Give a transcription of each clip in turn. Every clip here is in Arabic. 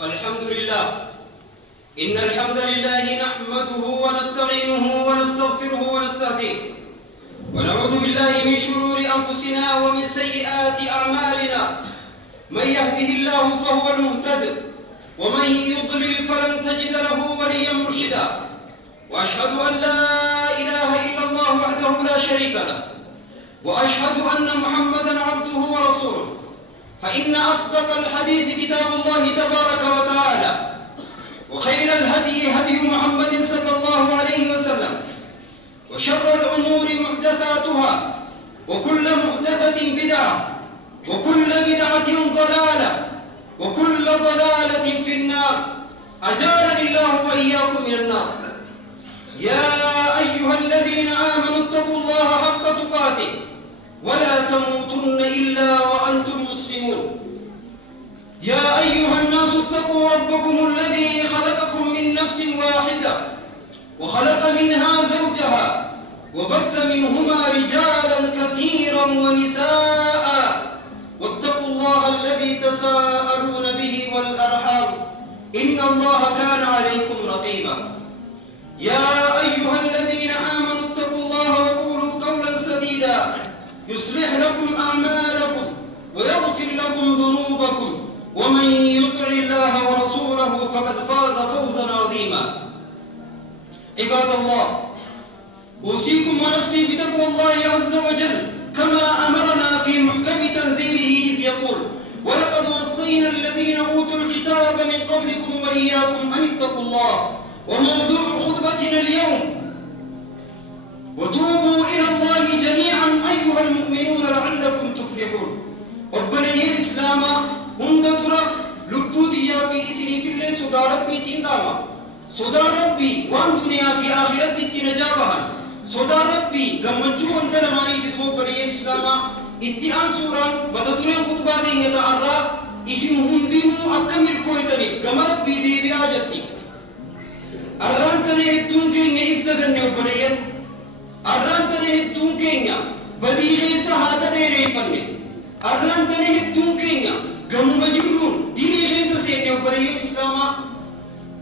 الحمد لله. إن الحمد لله نحمده ونستعينه ونستغفره ونستهديه ونعوذ بالله من شرور أنفسنا ومن سيئات أعمالنا. من يهده الله فهو المهتد ومن يضلل فلن تجد له وليا مرشدا. وأشهد أن لا إله إلا الله وحده لا شريك له وأشهد أن محمدا عبده ورسوله. فإن أصدق الحديث كتاب الله تبارك وتعالى وخير الهدي هدي محمد صلى الله عليه وسلم وشر الأمور محدثاتها وكل محدثة بدعة وكل بدعة ضلالة وكل ضلالة في النار. أجارني الله وإياكم من النار. يا أيها الذين آمنوا اتقوا الله حق تقاته ولا تموتن إلا وأنتم مسلمون. يا أيها الناس اتقوا ربكم الذي خلقكم من نفس واحدة وخلق منها زوجها وبث منهما رجالا كثيرا ونساء واتقوا الله الذي تساءلون به والأرحام إن الله كان عليكم رقيبا. يا أيها الذين آمنوا اتقوا الله وقولوا قولا سديدا يصلح لكم أعمالكم ويغفر لكم ذنوبكم ومن يطع الله ورسوله فقد فاز فوزا عظيما. عباد الله، أوصيكم ونفسي بتقوى الله عز وجل كما أمرنا في محكم تنزيله إذ يقول: ولقد وصينا الذين أوتوا الكتاب من قبلكم وإياكم أن اتقوا الله. وموضوع خطبتنا اليوم: وتوبوا إلى الله جميعا أيها المؤمنون لعلكم تفلحون. وبني الإسلام هنددرا لبوديا في إسري في الليل صدى ربي تنداما صدى ربي وان دنيا في آخرة تنجابها صدى ربي قمجو اندلماني في دمو بني الإسلام اتعان سوران بددرين خطباتين يتعرى إسم هندنو أكمل كويتني قم ربي دي بآجتي أران تنه الدون كينيا إفتغن يوبنيا أران تنه الدون كينيا بدي غيسا هذا نيري فنه أران تنه الدون كينيا قم مجرون ديني غيسا سيني وبني الإسلام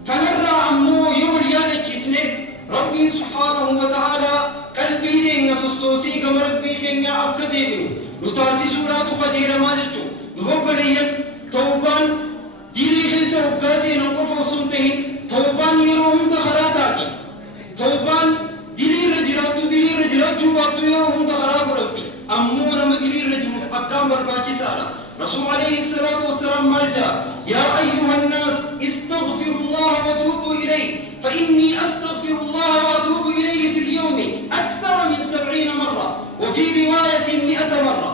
تنرى أمو يول يادك اسمه ربي سبحانه وتعالى قلبي دينيا سوسوسي قم ربي كينيا أبقى ديبنو نتاسي سورات خجير ما جتو دوبليا توبان ديني غيسا وقاسي ننقفو سنتهين توبان يروم دخراتاتي توبان دليل رجرات جواتو يروم دخرات ربتي أمو نما دليل رجرات أكام برباكي سارا. رسول عليه الصلاة والسلام مالجا: يا أيها الناس استغفروا الله وتوبوا إليه فإني أستغفر الله وأتوب إليه في اليوم أكثر من 70 مرة وفي رواية 100 مرة.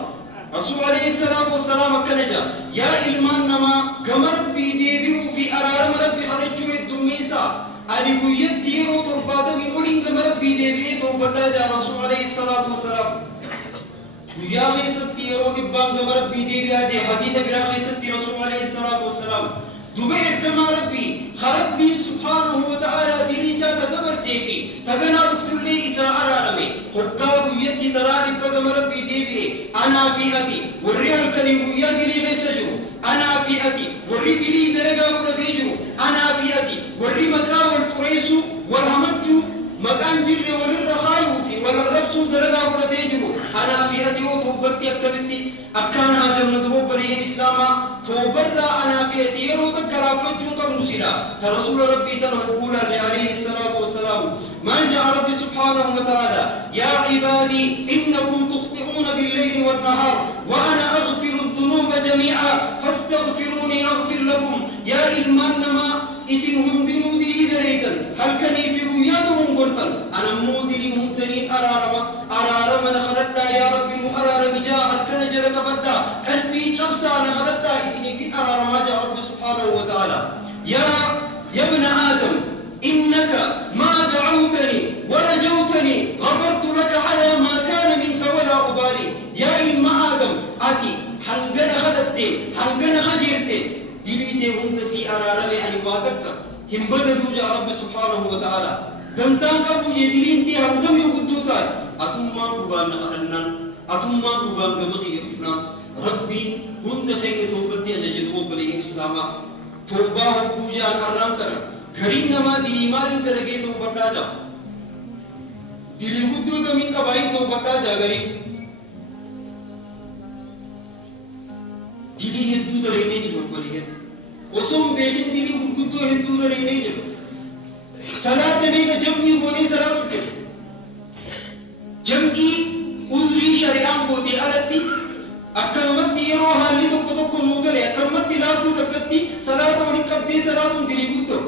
رسول عليه الصلاة والسلام كنجا: يا إلمان نما كمر بيديبيو في أرارم ربي حدجو الدميسا أدقو يديرو ترباتا من قولين كمر بيديبيتو بداجا. رسول عليه الصلاة والسلام يا غيثتي يرو دبان كمر بيديبياتي حديث برا غيثتي رسول عليه الصلاة والسلام دبير كما ربي خربي سبحانه وتعالى ديريسا تدبرتي في تغنى رفتلي إسا أرارمي حقاب يدي ترادب كما ربي ديبي أنا فئتي والريال كريم يا ديري غيسجو أنا فئتي والري ديري دلقا ولديجو أنا فئتي والري مكا والتريسو والهمجو مكان جر وللرخايو في وللربسو دلقا ولديجو أنا فئتي وتوبتي أكبتي أكانا جمد وبري الإسلام توبرا أنا فئتي يرو تكرا فجون كمسلا ترسول ربي تنقولا عليه الصلاة والسلام ما جاء ربي سبحانه وتعالى: يا عبادي إنكم تخطئون بالليل والنهار وأنا أغفر الذنوب جميعا فاستغفروني أغفر لكم. يا إلمان نما إسنهم دنودي دريتا هل كني في ريادهم قرطا أنا مودري مدنين أرارما نخلتا يا ربي أرارم جاء هل كان جلك بدا قلبي جبسا نخلتا إسني في أرارما جاء ربي سبحانه وتعالى: يا ابن آدم إنك ما دعوتني ورجوتني غفرت لك على ما كان منك ولا أبالي. يا إلما آدم أتي حنقنا غدتي حنقنا غجرتي دليتي هندسي أرارمي أن يوادك هم بددوا جاء رب سبحانه وتعالى دمتان كبو يدلينتي هنقم يقدوتات أتما قبان نخرنن أتما قبان قمغي يفنان ربي هند خيك توبتي أججد وبلي إسلاما توبة وبوجان الرانتنا غرين نما دلي مالين دلقي توبة تاجا دلي قدو تمين كباين توبة تاجا غرين دلي هدو دليني جلو بريه وصوم بيخين دلي قدو هدو دليني جلو صلاة ميغا جمعي غوني صلاة كده جمعي عذري شريعان بوتي ألتي أكلمتي يرو حالي تكو تكو نوتلي أكلمتي لافتو تكتي صلاة ونكبتي صلاة دلي قدو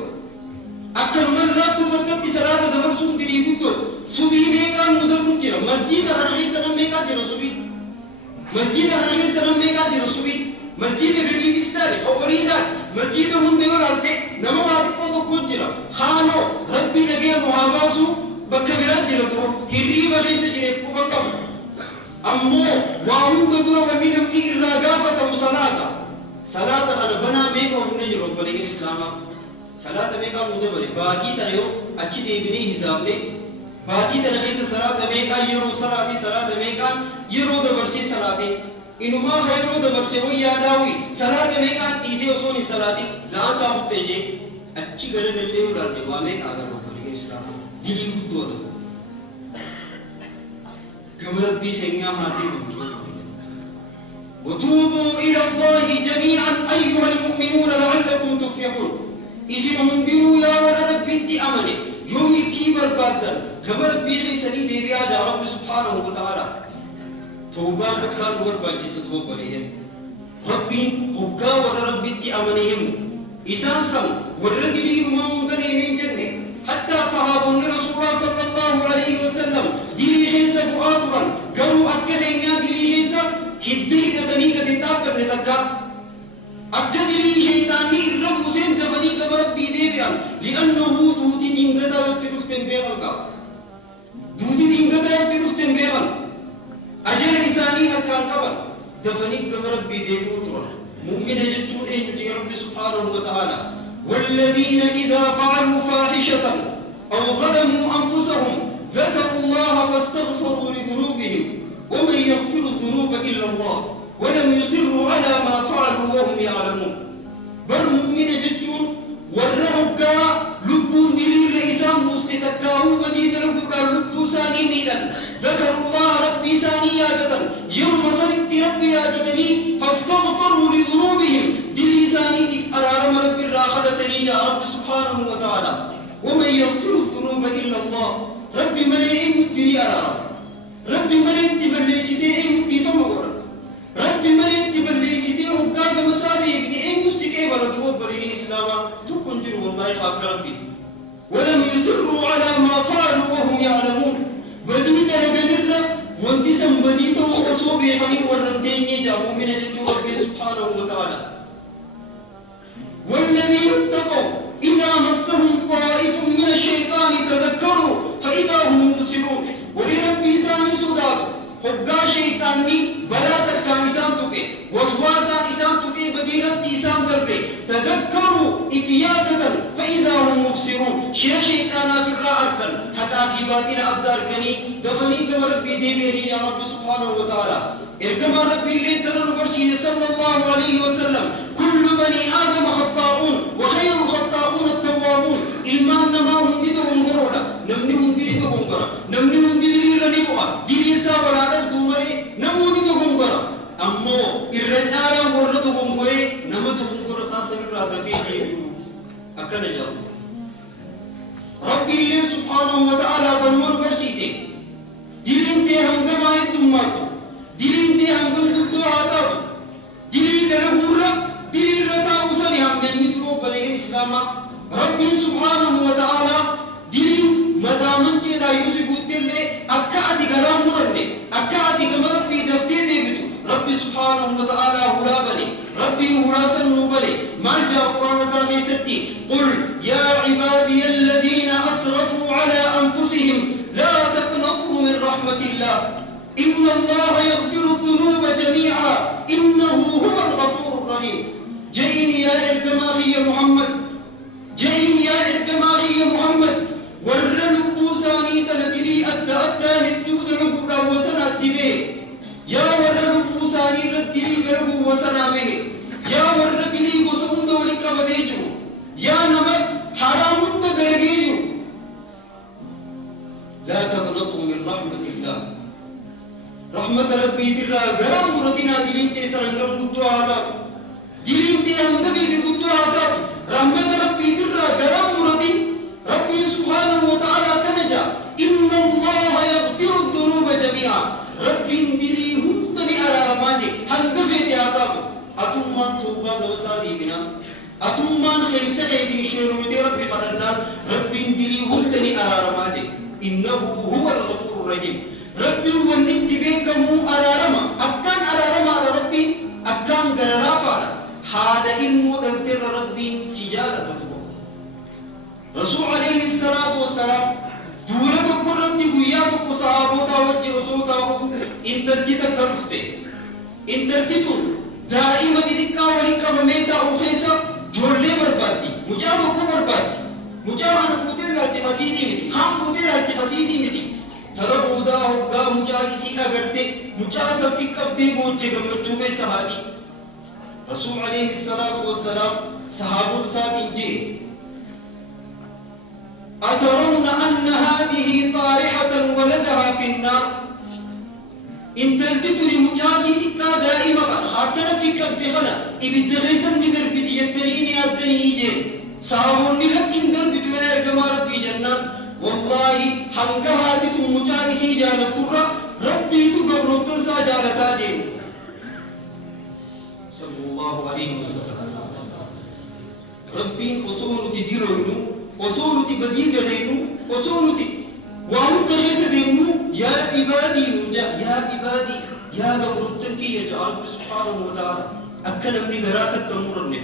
أكلمت لافتو تكتي صلاة دمرسون دلي قدو سبي ميغا مدرن جرو مسجد حنمي سنم ميغا جرو سبي مسجد حنمي سنم ميغا جرو سبي مسجد غريب استاري أو أريدان مسجد هم ديور علتي نما باتي قوتو كجرا خانو ربي لغيه محاباسو بكبيرات جرتو هريبا غيس جريف كوكب أمو واهم تدرو ومن أمني الرقافة وصلاة صلاة أنا بنا ميكا ونجرو بلغي إسلاما صلاة ميكا مدبري باتي تنيو أكي ديبني حزابني باتي تنغيس صلاة ميكا يرو صلاة ميكا يرو دبرسي صلاة إنما خيرو دبرسي وياداوي صلاة ميكا إيسي وصوني صلاة زان صاحب تيجي أكي غلق اللي ورالي واميكا أغلو بلغي إسلاما دلي قدو أدو كما ربي حنيا هاتي وتوبوا إلى الله جميعا أيها المؤمنون لعلكم تفلحون إذن هندنوا يا ولا ربي اتأمني يوم الكيبر بادا كما ربي غيساني دي بياجا رب سبحانه وتعالى توبا كان ورباجي سدوب عليهم ربي هكا ولا ربي اتأمنيهم إسان سم والردلين ما مندلين جنة حتى صحابون رسول الله صلى الله عليه وسلم ديري حيسا بؤاترا قالوا أكهين يا ديري حيسا هدئي تنيقة تتابر لتكا أكدري شيطاني الرب حسين دفنيك بربي ديبيان لأنه دوتي دينغتا يبتلفتن بيغلقا دوتي دينغتا يبتلفتن بيغل أجل إساني هركان قبل دفنيك بربي ديبوترا مؤمن جتون أيجي رب سبحانه وتعالى والذين إذا فعلوا فاحشة أو ظلموا أنفسهم ذكروا الله فاستغفروا لذنوبهم ومن يغفر الذنوب إلا الله ولم يصروا على ما فعلوا وهم يعلمون بر مؤمن جتون ورهبكا لبون دليل رئيسان مستتكاهو بديد لبكا لبو ساني ميدا ذكروا الله ربي ساني يادة يوم صلت ربي يادتني فاستغفروا لذنوبهم دلي ساني دي أرارم ربي الراخدتني يا رب سبحانه وتعالى ومن يغفر الذنوب إلا الله ربي ملئ مدري أرارم ربي ملئ تبريسيتي مدي فمغرب ربي مريت تبريسيتي وقاك مسادي بدي أي مسكي ولا دوب بريين إسلاما تكون جر والله خاك ربي ولم يسروا على ما فعلوا وهم يعلمون بديت لقدر وانتسم بديت وخصوبي حني ورنتيني جابوا من جد ربي سبحانه وتعالى والذين اتقوا إذا مسهم طائف من الشيطان تذكروا فإذا هم مبصرون ولربي ثاني صداق حقا شيطاني بلا تكا إسان تكي وسواسا إسان تكي بديرت إسان دربي تذكروا إفيادة فإذا هم مبصرون شيطانا في الرأركن حتى في باطن أبداركني دفني كما ربي ديبيني يا رب سبحانه وتعالى إركما ربي اللي تنن برشي صلى الله عليه وسلم كل بني آدم خطاؤون وخير الخطاؤون التوابون إلمان نما هم ديدهم قرولا نمنهم ديدهم قرا نمنهم ديدهم رنبوها ديريسا ولا تبدو مري نمو ديدهم قرا أمو الرجال وردهم قوي نمدهم قرا ساسن الرادة فيه أكنا جاو ربي اللي سبحانه وتعالى تنمون برشيسي ديرين تيهم كما يتماتو ديرين تيهم كم خدو عاتاتو ديرين تلقورا ديرين رتاوسني هم نميتو بلغي إسلاما ربي سبحانه وتعالى ديرين مدامن جدا يوسف التلي أكاتي كلام مرني أكاتي كمر في دفتي ديبتو ربي سبحانه وتعالى هلا بني ربي هراسا نوبني ما جاء قرآن سامي ستي قل يا عبادي الذين أسرفوا على أنفسهم لا تقنطوا من رحمة الله إن الله يغفر الذنوب جميعا إنه هو الغفور الرحيم جئني يا إركماغي محمد جئني يا إركماغي محمد ورلبو ثاني تندري أدى هدود لبوكا وسنا تبه يا ورلبو ثاني ردري لبو وسنا به يا وردري بسم دولك بديج أمة ربي ترى غرام مرتنا دلين تسرنجم قدوا هذا دلين تهم دفيد قدوا هذا رحمة ربي ترى غرام مرتين ربي سبحانه وتعالى كنجا إن الله يغفر الذنوب جميعا ربي دليهم تني على رماجي هم دفيد هذا أتومان توبا غوسادي بنا أتومان خيس خيدي شنودي ربي قدرنا ربي دليهم تني على رماجي إنه هو الغفور الرحيم ربي هو النتبه كمو أرارما أكان أرارما على ربي أكان غرافا هذا علم دلتر ربي سجارة تطبق رسول عليه الصلاة والسلام دولة قررت قيادك صحابوتا وجه رسوله إن تلتتك رفته إن تلتتون دائما تذكا ولك بميتا أو خيسا جولي بربادي مجابك بربادي مجابنا فوتين الالتفاسيدي متي خام فوتين الالتفاسيدي متي تربودا هوغا مجاهسي أغرتي مجاسا في قبدي موجه غمجوبي سهاتي رسول عليه الصلاة والسلام صحابو ساتين جي أترون أن هذه طارحة ولدها في النار إن تلتتني مجاسي تكا دائما هكذا في قبدي غنا إبتغيسا ندر بدي يتنيني أبدني جي صحابوني لكن در بدو يرغم ربي جنان والله هنگهاتكم مجاهسي جالت ترى ربي تقبرت تنسى جالتا جين صلى الله عليه وسلم ربي أصولتي ديرونو أصولتي بديد لينو أصولتي وهم تغيث دينو يا عبادي نجا يا عبادي يا قبرتك يا رب سبحانه وتعالى أكلمني قراتك كمرني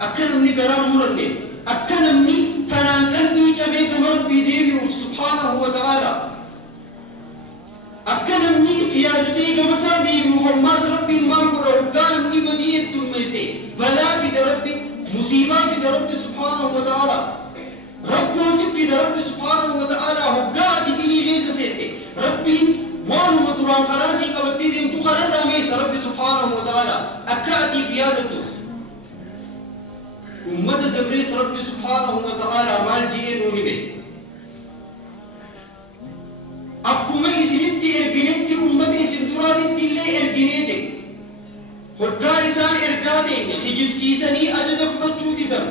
أكلمني قرام مرني أكلمني تنان قلبي جبيك ربي ديبي سبحانه وتعالى أكلمني في عادتيك مساديبي وفرماس ربي المالك وقالمني بدية تلميسي بلا في ربي مصيبة في ربي سبحانه وتعالى رب وصف في ربي سبحانه وتعالى هقات ديني ليس سيتي ربي وانو مدران خلاصي قبتي ديم تخرر رميس ربي سبحانه وتعالى أكاتي في عادته أمة دبريس ربي سبحانه وتعالى مال جئين ونبي أكما إسنتي إرقنتي أمة إسندراتي اللي إرقنيتي هدى إسان إرقاتين حجب سيساني أجد فرجو دم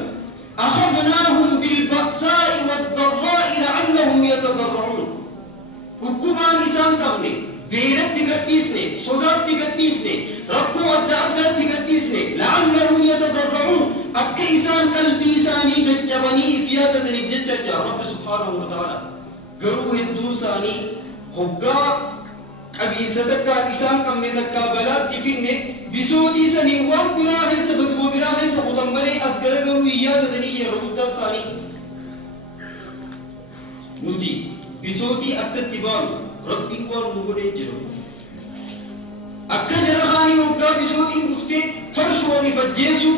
أخذناهم بالبأساء والضراء لعلهم يتضرعون أكما إسان قمني بيرت تقديسني صدات تقديسني ركو أدى تقديسني لعلهم يتضرعون أبكى إسان قلبي ساني ججبني إفيادة نججج رب سبحانه وتعالى قروه الدون ساني هقا قبيسة إسان قمني تكا بلاد تفني بسوتي ساني وان براهي سبدو براهي سخطنبني أذكر قروه إيادة نية ربطا ساني نجي بسوتي أبكى اتبان ربي قوار مقود جرو أبكى جرغاني هقا بسوتي نفتي فرشواني فجيزو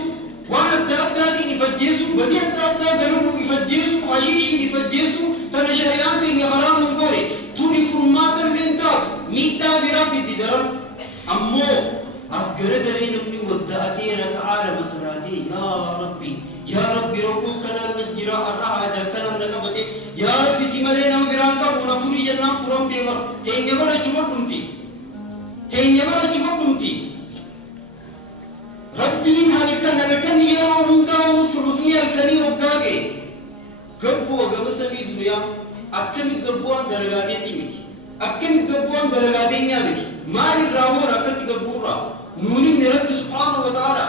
وانا التأدى نفجيسو بدي التأدى دلوه نفجيسو عشيشي نفجيسو تنشرياتي نغرام نقوري توني فرماتا لنتاب ميتا برافي تدرم أمو أفقر قلين مني ودأتي ركعال مسراتي يا ربي ربو كنان نجراء الرحاجة كنان نقبتي يا ربي سمالينا وبرانكا ونفوري جنان فرم تيبر تينيبر أجمع كنتي ربين هلكن يرون داو ثلثني هلكني وقاقي قبو وقب سمي دنيا أكمي قبوان درجاتي تيمتي أكمي قبوان درجاتي نيامتي مالي الراور أكت قبورا نوني من رب سبحانه وتعالى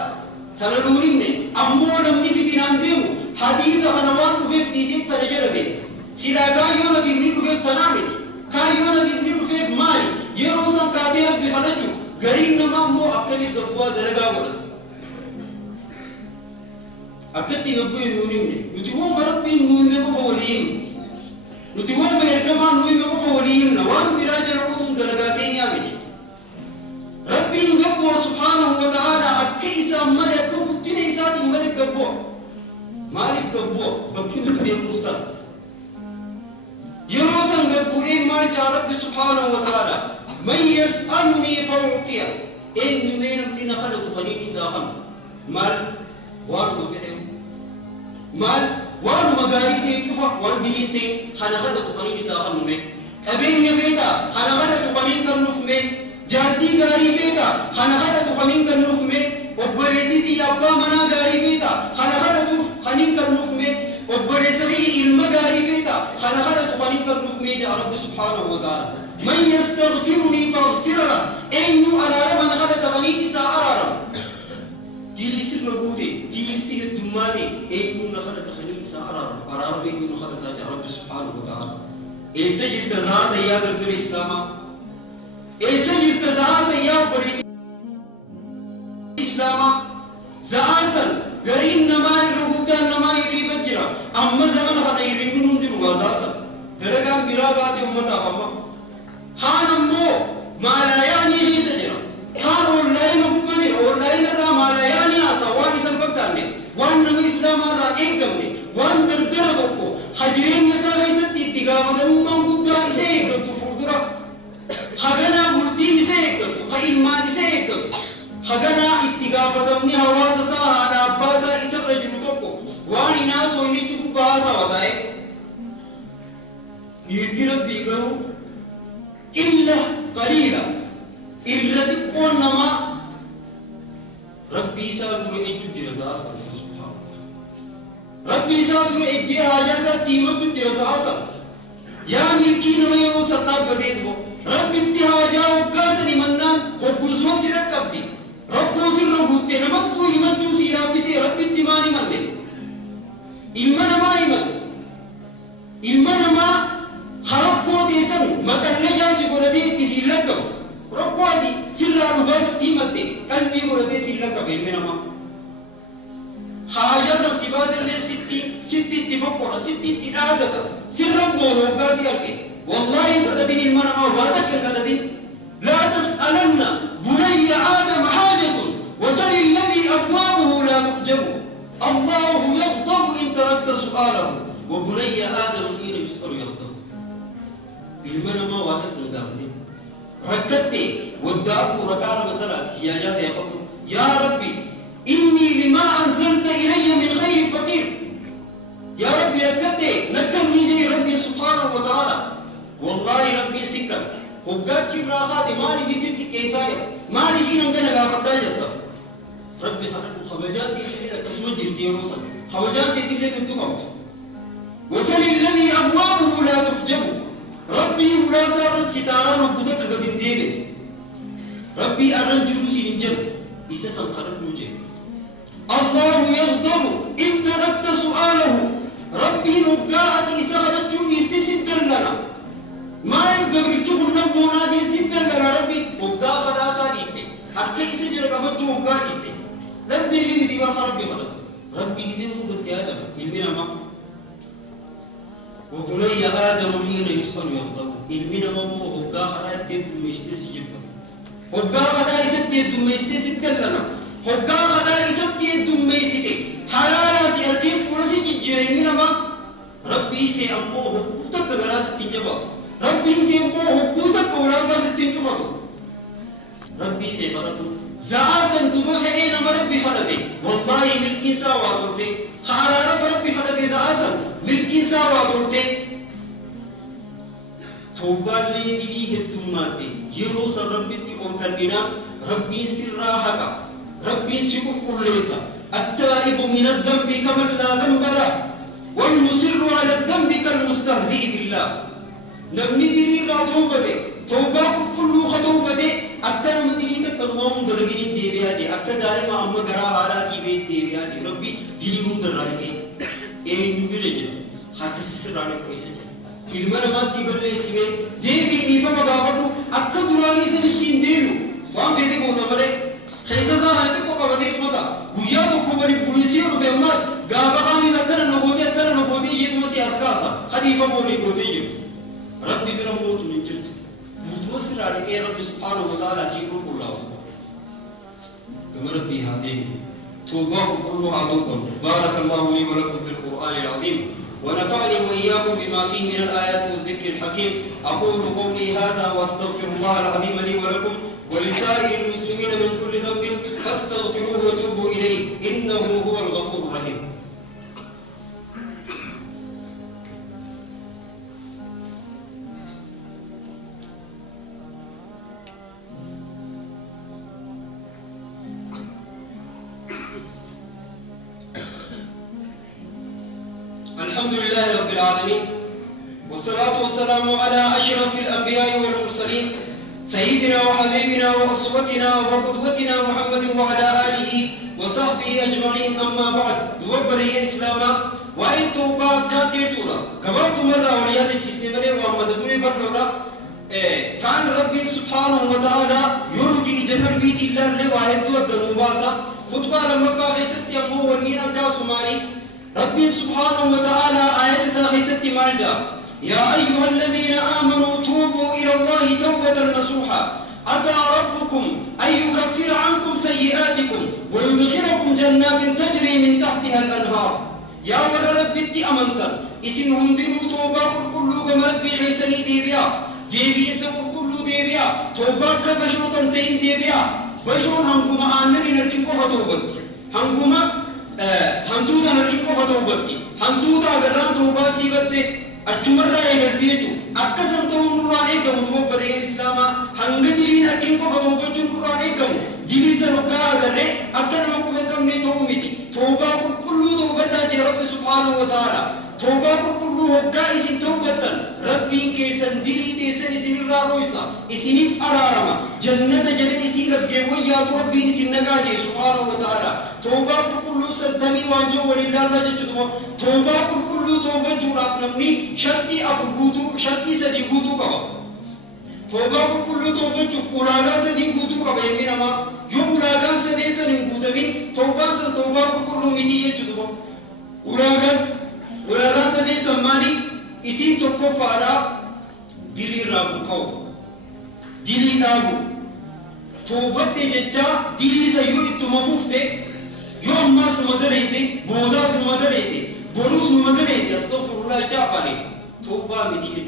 ترى نوني من أمو نمني في دينان ديمو حديث خنوان كفيف نيسين تنجرتي سيدا كايونا ديني كفيف تنامتي كايونا ديني كفيف مالي يروسم كاتي ربي خلجو غرين نما مو أكمي قبوا درجات أكتي ربي نونيمني نتيوم ربي نوني بفوليم نتيوم إركمان نوني بفوليم نوان براجع رقم دلقاتين يا بيجي ربي نقبو سبحانه وتعالى أكيسا ملك كبتين إسات ملك قبو مالك قبو بكين بدين مفتر يروسن قبو إيه مالك ربي سبحانه وتعالى من يسألني فأعطيه إيه نمين من نخلق خليل ساخن مال وانو مفيدهم مال وانو مغاري تشوفا وان دينتي خنا خدا تقني ساخن مي ابين يفيتا خنا خدا تقني كنوف مي جارتي غاري فيتا خنخدت خنين كنوفمه وبريتي أبا منا غاري فيتا خنخدت خنين كنوفمه وبريسري إلما غاري فيتا خنخدت خنين كنوفمه يا رب سبحانه وتعالى من يستغفرني فاغفر له أينو على رب خنخدت خنين إسا أرارم تيلي سر لبودي تيلي سر الدمادي أينو نخدت خنين إسا أرارم أينو نخدت يا رب سبحانه وتعالى إيسا جرت زها سياد الدر إسلاما إيسا جرت زها سياد بريد إسلاما زعاسا غرين نماي رغبتان نماي ريبت جرا أما زمن خنا يرين ننجر وزاسا درقام برابات أمتا فما خان أمو ما لا يعني غيس جرا خان والله نغب جرا والله نرى ما لا يعني آسا واني سنفكتاني وان نمي إسلاما را إيقامني وان دردر دوكو خجرين يسا غيستي اتقامة أمان قدام إسايق دو فردرا خغنا بلتي إسايق دو خيل ما إسايق دو خغنا اتقافة أمني حواسا ساها دا أباسا إسا رجل دوكو واني ناس ويني چكو باسا ودائي يرتي ربي قهو إلا قليلا إرتقون نما ربي سادر إجو جرزاسا ربي سادر إجي حاجاسا تيمت جرزاسا يا ملكي نما يو سطاب بديد بو رب اتحاجا وقاسا لمنان وقوزما سرق قبدي رب قوزر رغوتي نمتو همتو سيرا فيسي رب اتماني منن إلما نما إيمان إلما نما خرقو تيسن مكان نجاسي قولتي تسير لكف رقو دي سرع لغاية تيمتي قلبي قولتي سير لكف إلما نما حاجة سباس اللي ستي اتفقنا ستي اتعادة سرم قولوا قاسي أركي والله قددين المنما واتك قددين لا تسألن بني آدم حاجة وسل الذي أبوابه لا تحجب الله يغضب إن تركت سؤاله وبني آدم حين يسأل يغضب المنما واتك قددين ركدتي ودعك ركال مسألة سياجات يا فضل يا ربي إني لما أنزلت إلي من خير فقير يا ربي ركبني نكمني جي ربي سبحانه وتعالى والله ربي سكر وقات كبراخاتي مالي في فتك كيسايت مالي في نمدنا غافر جتا ربي خلق خبجات تلك تسمى جرتي روسا خبجات تلك تنتقم وسل الذي أبوابه لا تحجب ربي ولا سار ستارة نبودك قدن ديبه ربي أرنجرو سنجر إسا سنخرق نجيب الله يغضب إن تركت سؤاله ربي نقاعت إساغدت يستسد لنا ما يبقى برجوه النبونا دي سد لنا ربي وقا خداسا يستي حتى إسجل قمتو وقا يستي ربي في ديوان ربي خلق ربي يزيه ضد آدم إلمنا ما وبني آدم حين يسأل يغضب إلمنا ما مو وقا خدا يتيب مستسي جبا وقا خدا يستيب مستسي لنا وقا خدا يستيب مستسي حلالا سيركي فرسي جيرين منما ربي كي أمو حقوتك غراس تنجبا ربي كي أمو حقوتك غراس تنجبا ربي كي خرقو زعاسا دبوح إينما ربي خلقي والله ملكي ساوى دولتي خارارا ربي خلقي زعاسا ملكي ساوى دولتي توبا لي دي هدوماتي يروس ربي تقوم كالبنا ربي سرا حقا ربي سيقو قليسا التائب من الذنب كمن لا ذنب له والمصر على الذنب كالمستهزئ بالله نمني دليل لا توبته توبة كل خطوبته أكثر مدري تكرمون دلقين ديبياتي أكثر دائما أما قرا حالاتي بيت ديبياتي ربي دليلهم درايكي إيه نبيرجنا حاكس سرانه كويسة إلمنا ما تبرر سبب ديبي ديفا مغافرو أكثر دراني سنشين ديبيو وان فيدي قوتا ملك خيسا زاهانة تكو قبضيك مطا ويا تكو بري بوليسيو رفع ماس غافا خاني سكنا نغوتي يد مسي أسكاسا خليفة مولي قوتي يد ربي برم موتو ننجلت متوسر عليك يا رب سبحانه وتعالى سيكون كله كما ربي هادين توباكم كلها توبا بارك الله لي ولكم في القرآن العظيم ونفعني وإياكم بما فيه من الآيات والذكر الحكيم أقول قولي هذا وأستغفر الله العظيم لي ولكم ولسائر المسلمين من كل ذنب فاستغفروه وتوبوا إليه إنه هو الغفور الرحيم الحمد لله رب العالمين، والصلاة والسلام على أشرف الأنبياء والمرسلين سيدنا وحبيبنا وأسوتنا وقدوتنا محمد وعلى آله وصحبه أجمعين. أما بعد، دوبر الإسلام وإن توبا كان ديتورا كبرت مرة وليات الجسم ملي وأحمد دوري بلولا كان ربي سبحانه وتعالى يرجي جبر بيت الله لواحد الدنوباسا خطبة لما فاقي ستي أمو ونينا كاسو ماري ربي سبحانه وتعالى آيات ساقي ستي مالجا يا أيها الذين آمنوا توبوا إلى الله توبة نصوحا عسى ربكم أن يكفر عنكم سيئاتكم ويدخلكم جنات تجري من تحتها الأنهار. يا ول ربي أمنتا إسن هندنوا توبا كل ربي عيسني ديبيا ديبي سقل كل ديبيا توبا كبشوطا تين ديبيا بشون هنقوم آنني نركيكو فتوبتي هنقوم هندودا نركيكو فتوبتي هندودا غران توبا سيبتي أجمرة يهرديجو أكثر تقول نوراني كم دوب بدين الإسلام هنگديرين أكين كم دوب بجون نوراني كم ديني سنوكا أغرى أكثر ما كم كم نيتو ميتي توبا كل توبة ناجي رب سبحانه وتعالى توبا كل هوكا إسين توبة ربي كيسن ديني تيسن إسين الرارويسا إسين أرارما جنة جنة إسين لبجي ويا ربي إسين نجاجي سبحانه وتعالى توبا كل سنتمي وانجو ولله لا جدوا توبا كل توبة جورات نمني شرطي أفرقوتو شرطي سدي قوتو كبا توبا كل توبة جف أولاغا سدي قوتو كبا يمين ما يوم أولاغا سدي سدي قوتو مين توبا سن توبا كل ميدي يجدوا أولاغا سدي سماني إسين توكو فادا دلي رابو كو دلي نابو توبا تجتا دلي سيو إتمفوفته يوم ما سمدريتي بودا سمدريتي بروس مدريتي استغفر الله جافري توبا متيجي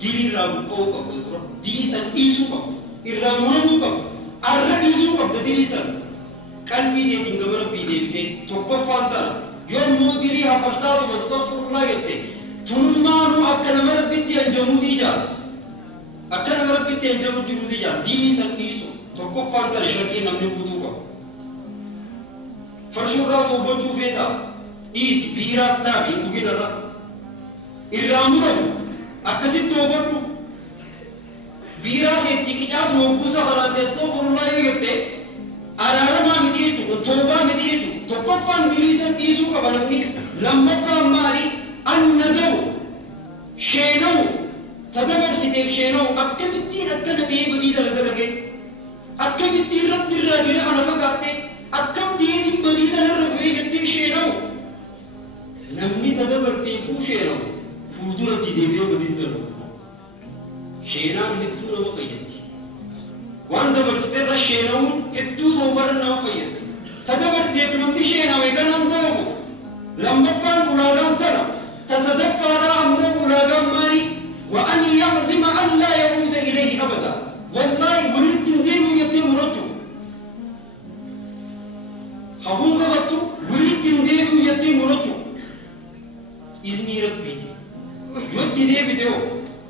ديري رابو كوكا بدر ديري سن إيسوكا إرامانوكا أرديسوكا بديري سن قلبي دي تنقبر بيدي بيدي توقفان ترى يوم مو ديري هفرساتو استغفر الله يتي تنمانو أكنا مربيتي أنجمو ديجا أكنا مربيتي أنجمو جرو ديجا ديري سن إيسو توقفان ترى شرطي نمني بودوكا فرشوراتو بوجو فيتا إيس بيراس نامي بوجي درا إرامورم أكسي توبرو بيرا هتي كجات موجوسا خلاص تستغفر الله يجتة أرارما مديجو توبا مديجو توقفان ديريسن إيسو كبرني لما فهم ماري الندو شينو تدبر سيدف شينو أكملتين أكنا دي بدي دلدلعه أكملتين رب الرادي أنا فقطني أكم دي بدي دلدلعه يجتة شينو نمني تدبر تيفو شينو فودورة تدبيو بدي دلدلعه شينان هتدو نما فيجتي وان دبر ستر شينون هتدو توبر نما فيجتي تدبر تيف نمني شينا ويجان أندو لما فان ولاغان ترى تصدفا لا أمو ولاغان ماري وأن يعزم أن لا يعود إليه أبدا والله ولد تندينو يتم رجو خاون قوتو ولد تندينو يتم رجو إذني ربيتي يوتي دي بديو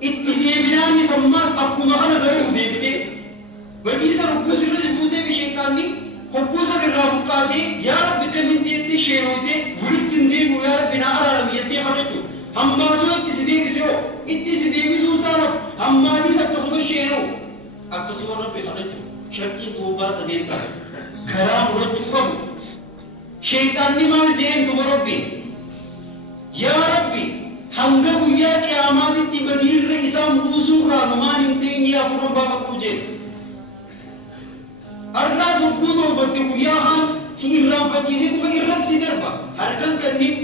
اتدي بناني سماس أبكما أنا دايو دي بدي بديسا ربوسي رجبوسي بشيطاني حقوسا للرابقاتي يا رب كمين تيتي شيروتي ولد تندينو يا رب نارا لم يتي خرجو هماسو اتسدي بسيو اتسدي بسو سالب هماسي سبقسم الشيرو أقسم ربي خرجو شرطين توبا سدين تاري كرام رجو قبو شيطان نمال جين دوب ربي يا ربي hanga guyyaa qiyaamaatitti badiirra isaan buusuurraa numaan hin teenye afuran baafadhuu jedhe arraas hogguu toobatti guyyaa haan si irraanfachiiseetuma irras si darba harkan kanniin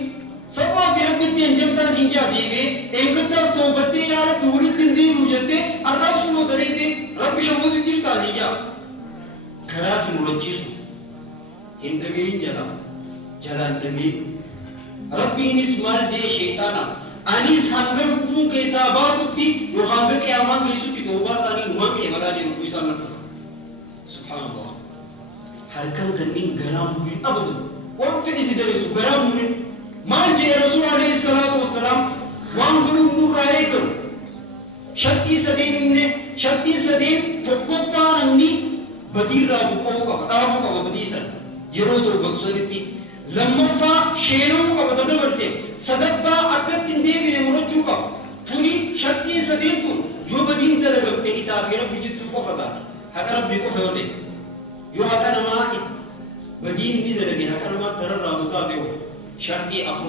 sabaati rabbitti hanjamtaa siin jaadeebee eeggattaas toobattee yaa rabbi walitti hin deebi'u jettee arraas kunoo dareete rabbi shawwatu jirtaa siin jaa karaa si murachiisu hin dhagayin jalaan dhagayin rabbiinis maal jee sheexaana أنيس هنگر بون كيسا باتوتي وهنگر قيامان كيسوتي توبا ساني نمان كيبالا جي ربويسا نكو سبحان الله هركان كنين غرام مولين أبدا وانفق سيدرسو غرام مولين ما جي رسول عليه الصلاة والسلام وانقلوا نور رأيكم شرطي سدين تقفان أمني بدير رابو كوكا بديسا يرودو بكسولتي لما فا شينو قبض دبرسي صدفا أكد تندي مرجوكا توني شرطي سدينتون يو بدين دلقبت إسافي ربي جدو قفتاتي هكا ربي قفتاتي يو هكا نما بدين ندلقين هكا نما ترى رابطاتي شرطي أخو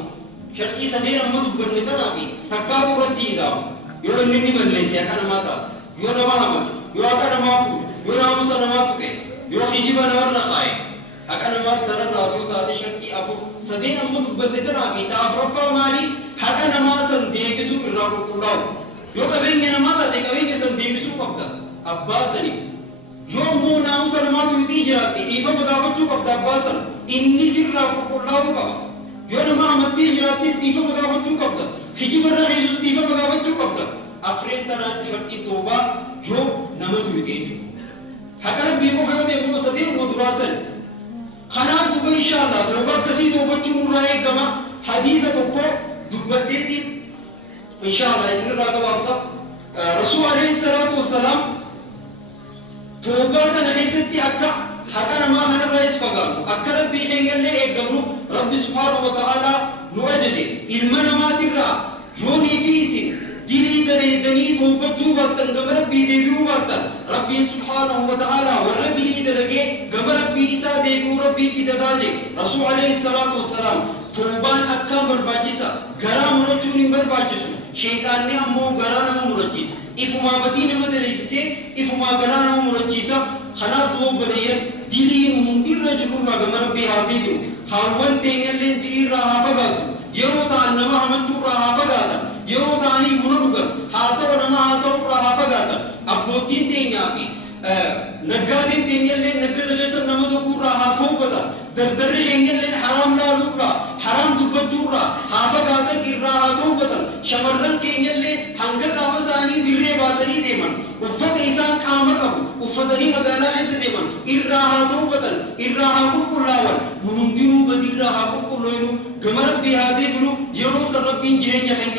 شرطي سدين أمدو برنتنا في تكادو رجي داو يو نني بلسي هكا نما تاتي يو نما همت يو هكا نما فو يو ناموسا نما تكيس يو حجيبا نمر نخاي هكا نما ترى رابطو تاتي شرطي أخو سدين أمدو برنتنا في تافرفا مالي هكا نما سنديكسو كراكو كلاو يو كبين نما تاتي كبين سنديكسو قبدا أباسني يوم مو ناموسا نما تويتي جراتي إيفا مغافتشو قبدا أباسن إني سراكو كلاو كبا يو نما عمتي جراتي إيفا مغافتشو قبدا حجيبا رغيسو إيفا مغافتشو قبدا أفرين تناجو شرطي توبا يو نما تويتي هكا ربيكو فيوتي مو سدين ودراسل خناب دوبا إن شاء الله توبا كسي توبا چو مرائي كما حديثة توقو دبتيتي إن شاء الله إسن الراقب أبصر رسول عليه الصلاة والسلام توبا تنعيستي أكا حكا نما هن الرئيس فقال أكا ربي خير لي إيقامنو ربي سبحانه وتعالى نوجد إلمنا ما ترى يوني فيسين ديني دريدني توبا جوبا تنقم ربي ديبيو باتا ربي سبحانه وتعالى وردني درقي قم ربي إسا ديبيو ربي في دداجي رسول عليه الصلاة والسلام توبان أكام برباجيسا غرا مرجوني برباجيسو شيطان نے امو غرا نمو مرجيس إفما بدين مدريسي إفما غرا نمو مرجيسا خناب دو بدين دلين مندير رجل راغم ربي هاديبو هاوان تينيل لين دلين راها فقاتو يرو تان نما همچو راها فقاتا يرو تاني منوغا حاسب نما حاسب راها فقاتا أبوتين تينيا في نقادين تينيل لين نقاد لسن نمدو راها توبتا دردر ينجل لين حرام لا لولا حرام دبجورا حافظات الإراها توبة شمرن كينجل لين هنگا قامساني ديري باسري ديمن وفت إسان قامكم وفتني مقالا عز ديمن إراها توبة إراها كل لاول منندنو بديراها كل لينو قمرب بهذه بلو يروس الربين جرين يحين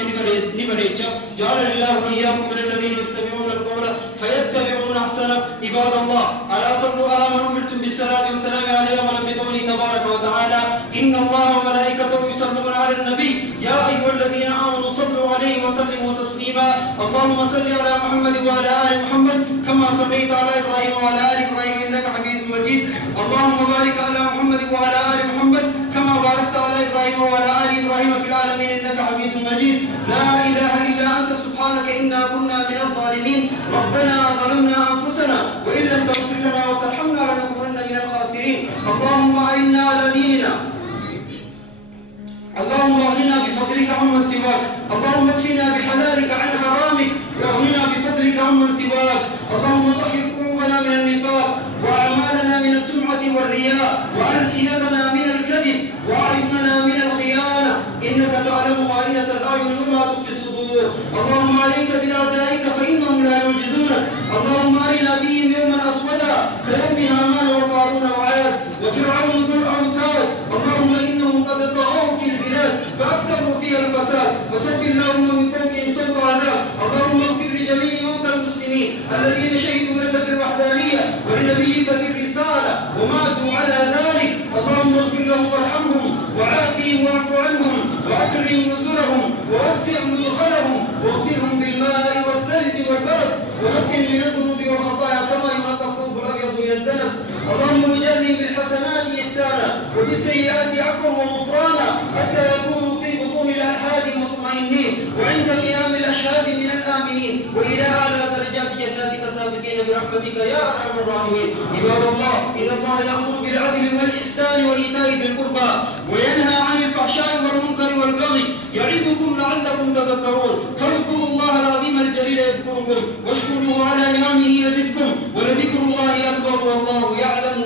نبريجا جعل الله وإياكم من الذين يستمعون القول فيتبعون أحسنه عباد الله ألا صلوا على من أمرتم بالصلاة والسلام عليه ومن بقوله تبارك وتعالى إن الله وملائكته يصلون على النبي يا أيها الذين آمنوا صلوا عليه وسلموا تسليما اللهم صل على محمد وعلى آل محمد كما صليت على إبراهيم وعلى آل إبراهيم إنك حميد مجيد اللهم بارك على محمد وعلى آل محمد كما باركت على إبراهيم وعلى آل إبراهيم في العالمين إنك حميد مجيد لا إله إلا أنت سبحانك إنا كنا من الظالمين ربنا ظلمنا أنفسنا وإن لم تغفر لنا وترحمنا لنكونن من الخاسرين اللهم أعنا على ديننا اللهم اغننا بفضلك عمن سواك اللهم اكفنا بحلالك عن حرامك واغننا بفضلك عمن سواك اللهم طهر قلوبنا من النفاق وأعمالنا من السمعة والرياء وألسنتنا من الكذب وأعيننا من الخيانة إنك تعلم خائنة الأعين وما تخفي الصدور اللهم عليك بأعدائك فإنهم لا يعجزونك اللهم أرنا فيهم يوما أسودا كيوم هامان وقارون وعاد وفرعون ذو الأوتاد اللهم إنهم قد طغوا في البلاد فأكثروا فيها الفساد فصب اللهم من فوقهم صوت عذاب اللهم اغفر لجميع موتى المسلمين الذين شهدوا لك بالوحدانية ولنبيك بالرسالة وماتوا على ذلك اللهم اغفر لهم وارحمهم وعافهم واعف عنهم وأكرم نزلهم ووسع مدخلهم واغسلهم بالماء والثلج والبرد ونقهم من الذنوب والخطايا كما ينقى الثوب الأبيض من الدنس اللهم وجازهم بالحسنات إحسانا وبالسيئات عفوا وغفرانا حتى يكونوا في بطون الألحاد مطمئنين وعند قيام الأشهاد من الآمنين وإلى أعلى درجات جناتك سابقين برحمتك يا أرحم الراحمين عباد الله إن الله يأمر بالعدل والإحسان وإيتاء ذي القربى وينهى عن الفحشاء والمنكر والبغي يعظكم لعلكم تذكرون فاذكروا الله العظيم الجليل يذكركم واشكروه على نعمه يزدكم ولذكر الله أكبر والله يعلم